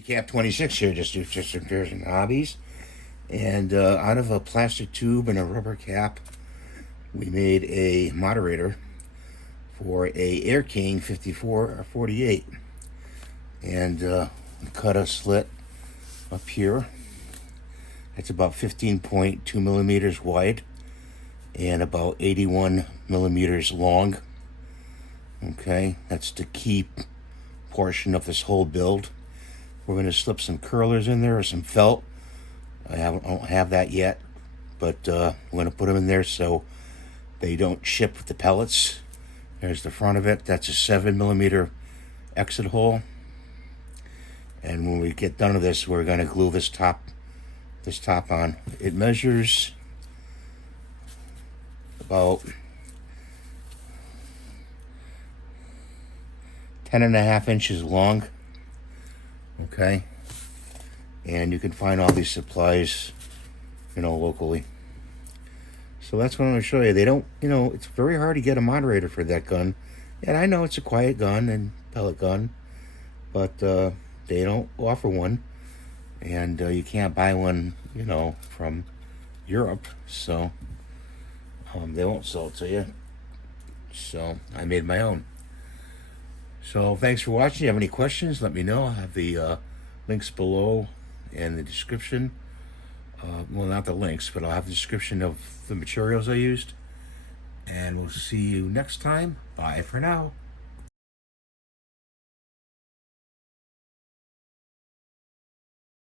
Cap 26 here, just repairs and hobbies. And out of a plastic tube and a rubber cap, we made a moderator for a Air King 54 or 48. And cut a slit up here. It's about 15.2 millimeters wide and about 81 millimeters long. Okay, that's the key portion of this whole build. We're going to slip some curlers in there or some felt. I don't have that yet, but I'm going to put them in there so they don't ship with the pellets. There's the front of it. That's a 7 millimeter exit hole. And when we get done with this, we're going to glue this top on. It measures about 10.5 inches long. Okay, and you can find all these supplies, locally. So that's what I'm going to show you. They don't, it's very hard to get a moderator for that gun. And I know it's a quiet gun and pellet gun, but they don't offer one. And you can't buy one, from Europe. So they won't sell it to you. So I made my own. So thanks for watching. If you have any questions, let me know. I'll have the links below and the description. Well, not the links, but I'll have the description of the materials I used. And we'll see you next time. Bye for now.